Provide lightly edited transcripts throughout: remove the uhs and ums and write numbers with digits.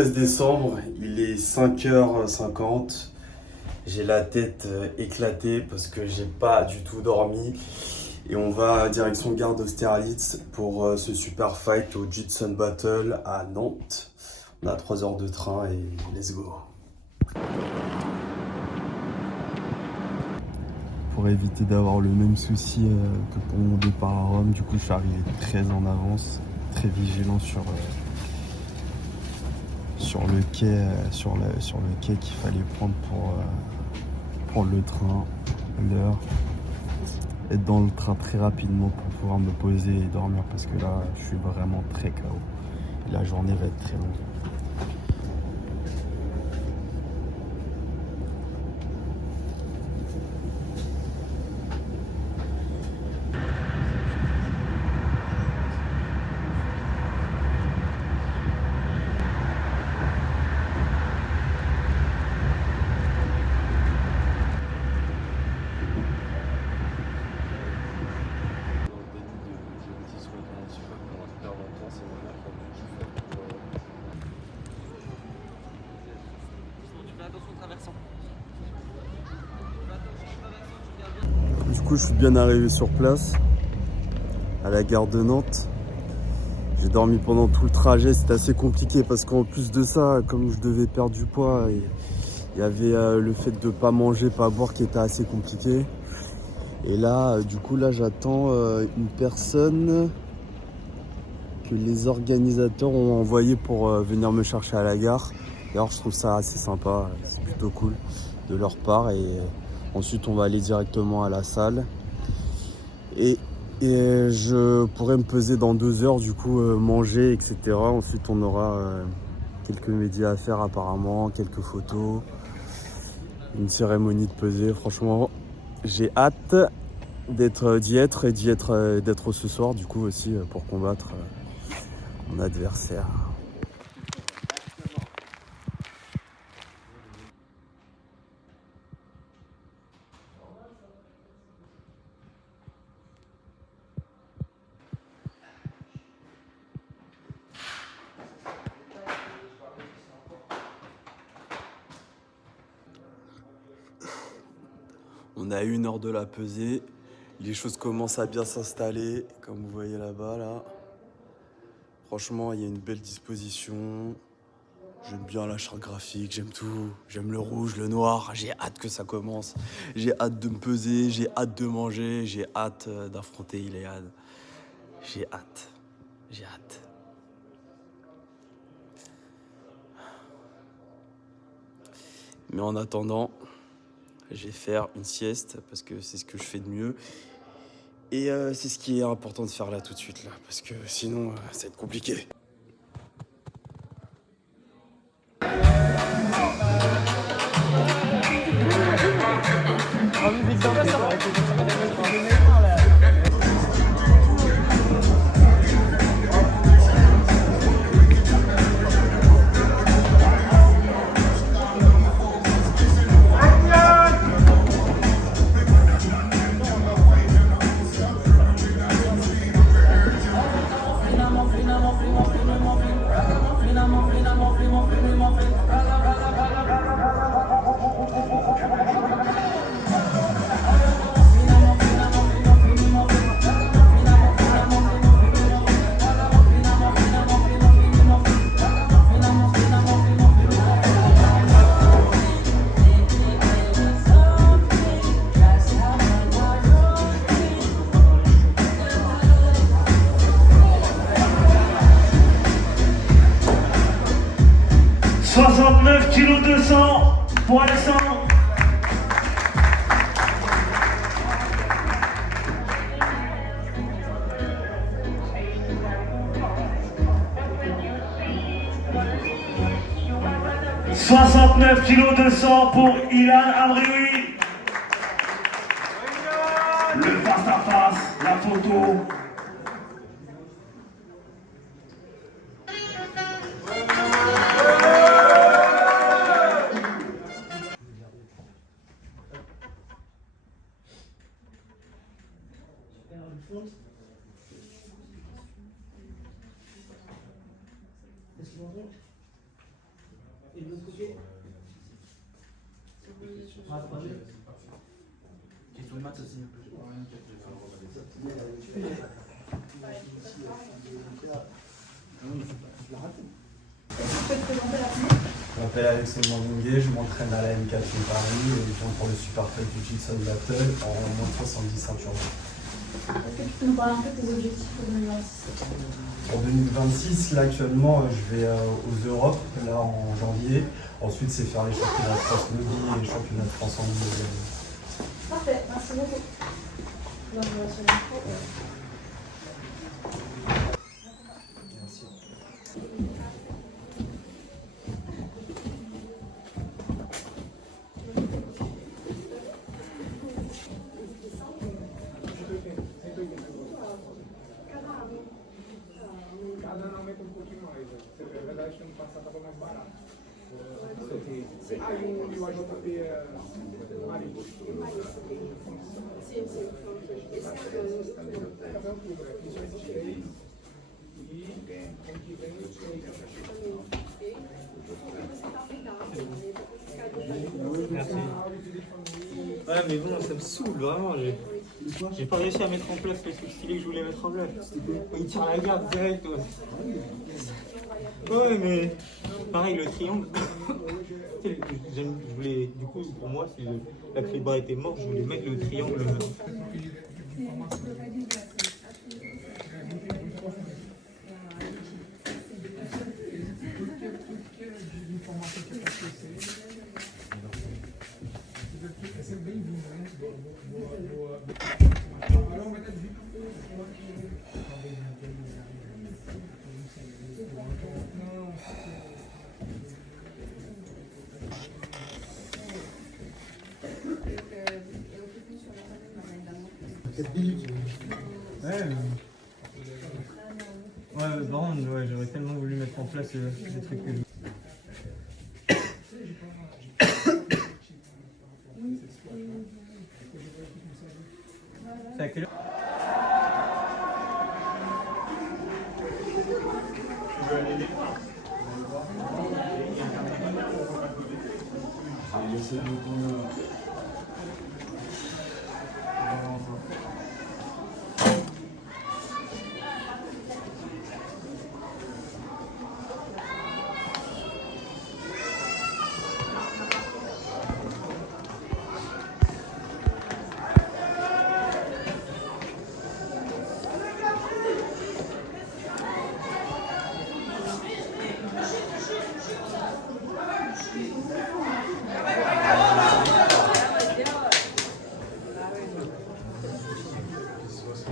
13 décembre, il est 5h50. J'ai la tête éclatée parce que j'ai pas du tout dormi. Et on va direction Gare d'Austerlitz pour ce super fight au Jiu-Jitsu Battle à Nantes. On a 3 heures de train et let's go. Pour éviter d'avoir le même souci que pour mon départ à Rome, du coup je suis arrivé très en avance, très vigilant sur le quai, sur le quai qu'il fallait prendre pour prendre le train, l'heure, être dans le train très rapidement pour pouvoir me poser et dormir parce que là je suis vraiment très KO. La journée va être très longue. Du coup, je suis bien arrivé sur place, à la gare de Nantes. J'ai dormi pendant tout le trajet, c'était assez compliqué parce qu'en plus de ça, comme je devais perdre du poids, il y avait le fait de ne pas manger, pas boire qui était assez compliqué. Et là, du coup, là, j'attends une personne que les organisateurs ont envoyée pour venir me chercher à la gare. D'ailleurs, je trouve ça assez sympa, c'est plutôt cool de leur part. Et ensuite, on va aller directement à la salle. Et je pourrais me peser dans 2 heures, du coup, manger, etc. Ensuite, on aura quelques médias à faire apparemment, quelques photos, une cérémonie de pesée. Franchement, j'ai hâte d'y être et d'être ce soir, du coup, aussi, pour combattre mon adversaire. On a 1 heure de la pesée. Les choses commencent à bien s'installer, comme vous voyez là-bas, là. Franchement, il y a une belle disposition. J'aime bien la charte graphique, j'aime tout. J'aime le rouge, le noir. J'ai hâte que ça commence. J'ai hâte de me peser, j'ai hâte de manger, j'ai hâte d'affronter Iléane. J'ai hâte. J'ai hâte. Mais en attendant, je vais faire une sieste parce que c'est ce que je fais de mieux. Et c'est ce qui est important de faire là tout de suite, là, parce que sinon, ça va être compliqué. Kilo 200 pour Alexandre. « 69 kg 200 pour Ilan Amrioui. Le face-à-face, la photo. Je m'appelle Alexandre Mandinguet, je m'entraîne à la M4 de Paris et je viens pour le Super Fight du Jiu-Jitsu Battle en moins de 70 ceintures. Est-ce que tu peux nous parler un peu de tes objectifs pour 2026? Pour 2026, là actuellement, je vais aux Europes, là en janvier. Ensuite, c'est faire les championnats de France Nobi et les championnats de France en ligne. Parfait, merci beaucoup. Donc, on va sur le micro. Merci. Cada ano aumenta um pouquinho mais. Você vê, a verdade que ano passado estava mais barato. Aí o AJP é Marinho. Sim, sim. Até outubro, né? Isso vai existir 3. E ano que vem eu tirei. Ouais, mais bon, ça me saoule vraiment. J'ai pas réussi à mettre en place le truc stylé que je voulais mettre en place. Il tire la garde direct. Ouais, mais pareil, le triangle. Je voulais, du coup, pour moi, si la clé de bras était morte, je voulais mettre le triangle. É sempre bem-vindo, né? Agora vai ter dica. Ouais, par contre, ouais, j'aurais tellement voulu mettre en place des trucs que je... C'est à quelle heure?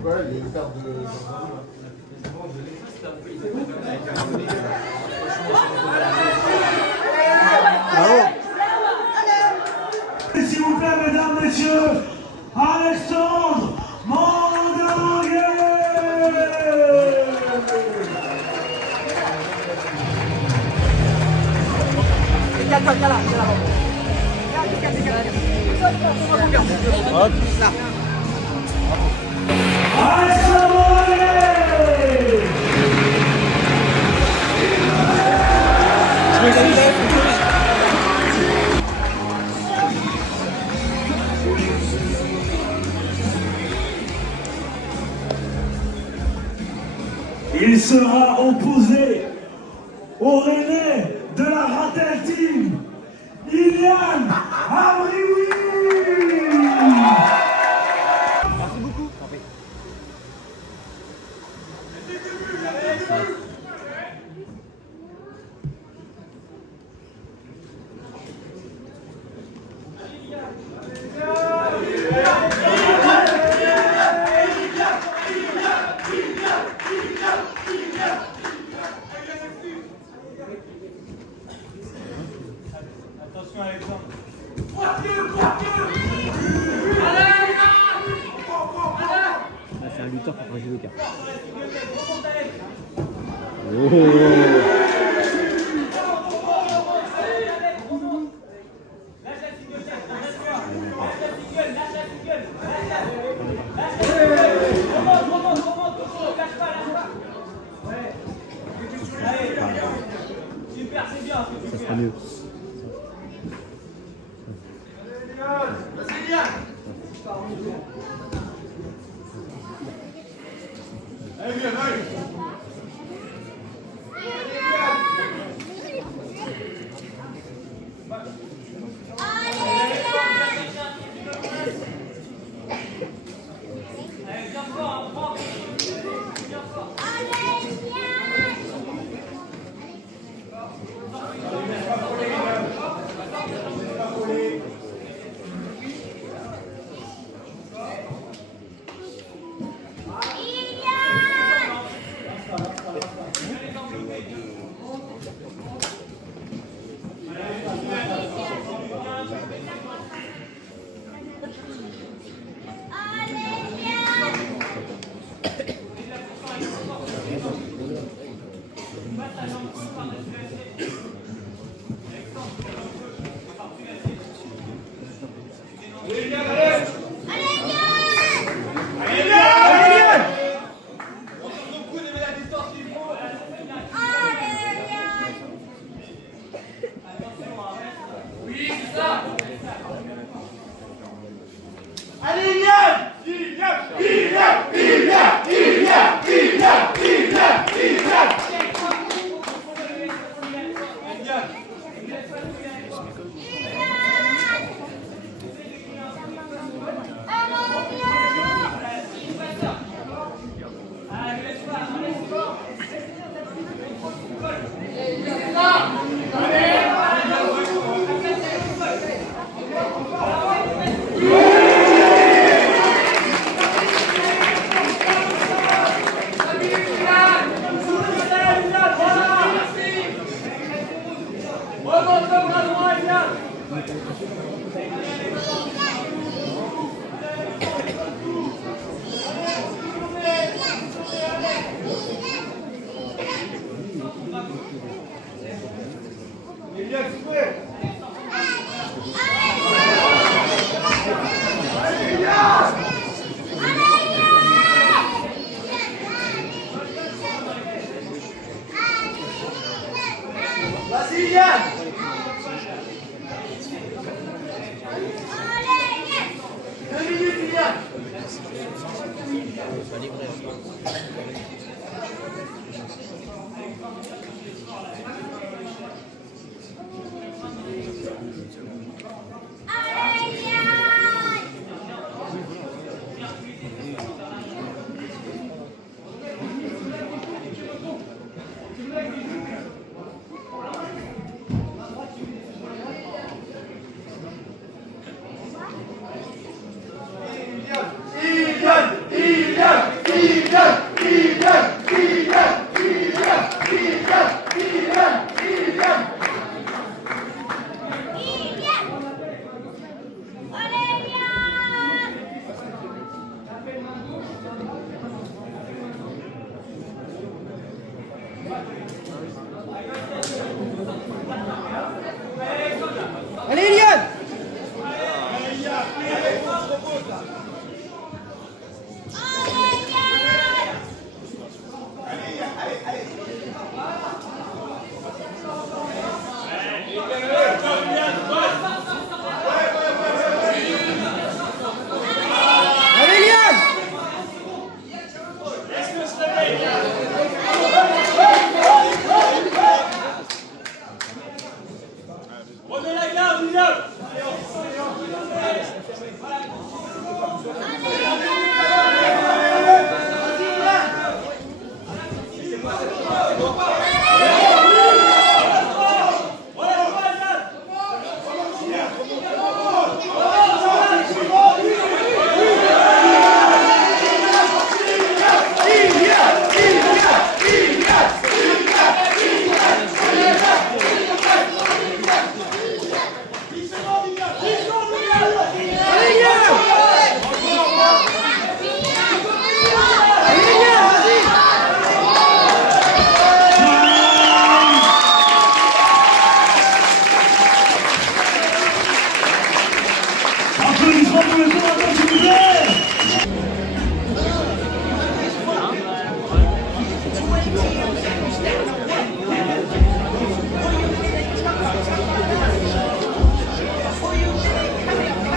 Ouais, il y a une carte de. S'il vous plaît, mesdames, messieurs, Alexandre Mandinguet. Alexandre Mandinguet. Il sera opposé au René de la Ratel Team, Ilian Amrioui. Merci beaucoup. Attention Alexandre. C'est un lutteur pour faire judoka. Ça sera mieux.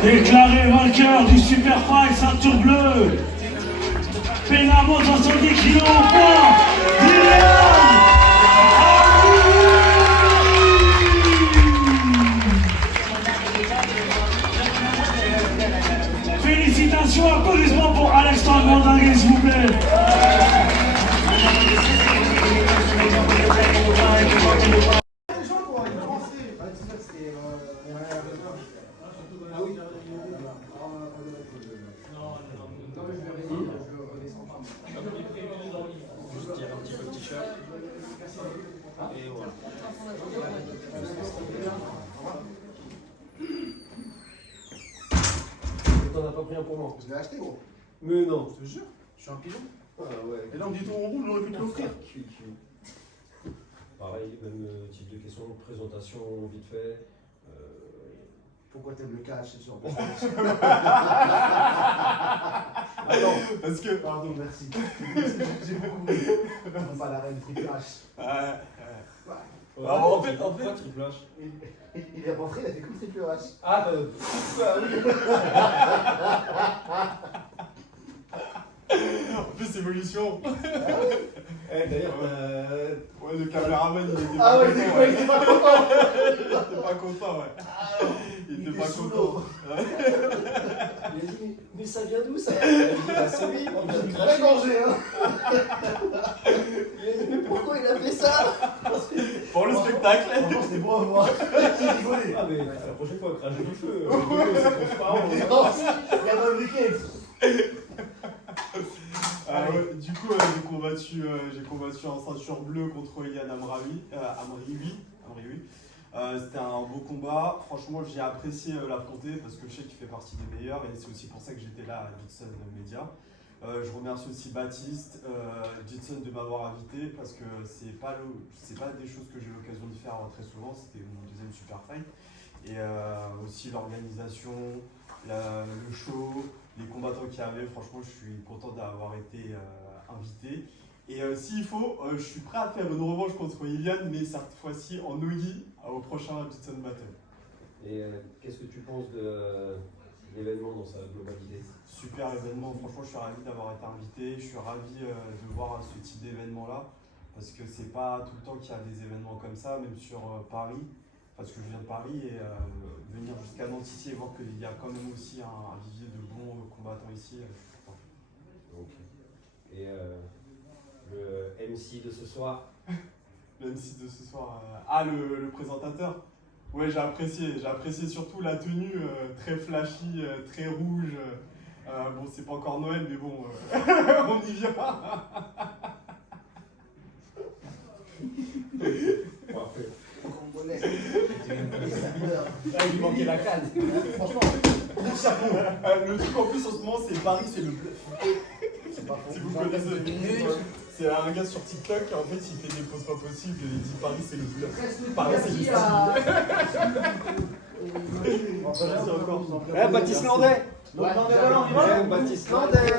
Déclaré vainqueur du Super Fight ceinture bleue, Penamo moins de 70 kilos pour Ilan. Félicitations, applaudissements pour Alexandre Mandinguet, s'il vous plaît. T'en as pas pris un pour moi. Je l'ai acheté, gros. Mais non. Je te jure, je suis un pigeon. Ah ouais. Et là, on me dit ton rouge, j'aurais pu te l'offrir. Pareil, même type de question, présentation vite fait. Pourquoi t'aimes le cash, c'est sûr. Attends, parce que. Pardon, merci. J'ai beaucoup. Non, pas la reine, triple H. Ouais, en fait, pourquoi triple H? Il est rentré, il a fait comme triple H. Ah, En plus, évolution. d'ailleurs, Ouais, le caméraman, il était Ah pas ouais, content. il était pas content. Il était pas content, ouais. Il était pas sous content. l'eau. il a dit, mais ça vient d'où ça? Il a dit, bah, c'est lui, on vient de Très cracher. gorgé, hein. Il a dit, mais pourquoi il a fait ça? Pour le spectacle. Franchement, c'était beau à voir. J'ai rigolé. Ah, mais la prochaine fois, crache du feu. C'est transparent. Non, il y a dans le week-end. Ouais, du coup, j'ai combattu en ceinture bleue contre Ilan Amraoui. C'était un beau combat. Franchement, j'ai apprécié l'affronter parce que je sais qu'il fait partie des meilleurs et c'est aussi pour ça que j'étais là à Jitson Media. Je remercie aussi Baptiste, Jitson de m'avoir invité parce que c'est pas des choses que j'ai l'occasion de faire très souvent. C'était mon deuxième super fight. Et aussi l'organisation, le show, les combattants qu'il y avait. Franchement, je suis content d'avoir été invité. Et s'il faut, je suis prêt à faire une revanche contre Ilan, mais cette fois-ci en Nogi au prochain Jitson Battle. Et qu'est-ce que tu penses de l'événement dans sa globalité? Super événement, franchement je suis ravi d'avoir été invité, je suis ravi de voir ce type d'événement-là, parce que c'est pas tout le temps qu'il y a des événements comme ça, même sur Paris, parce que je viens de Paris, et venir jusqu'à Nantes ici et voir qu'il y a quand même aussi un vivier de bons combattants ici, je suis content. Ok. Et le MC de ce soir? Le MC de ce soir, le présentateur. Ouais, j'ai apprécié surtout la tenue très flashy, très rouge. Bon, c'est pas encore Noël, mais bon, on y vient. Parfait. Congolais. Là, il lui manquait la canne. Franchement, bon chapeau. Le truc en plus en ce moment, c'est Paris, c'est le bluff. C'est pas faux. Si vous connaissez, c'est un gars sur TikTok, en fait, il fait des pauses pas possibles et il dit Paris, c'est le bluff. Paris, c'est le style. Merci encore. Baptiste Landais. Ouais, Baptiste Landais.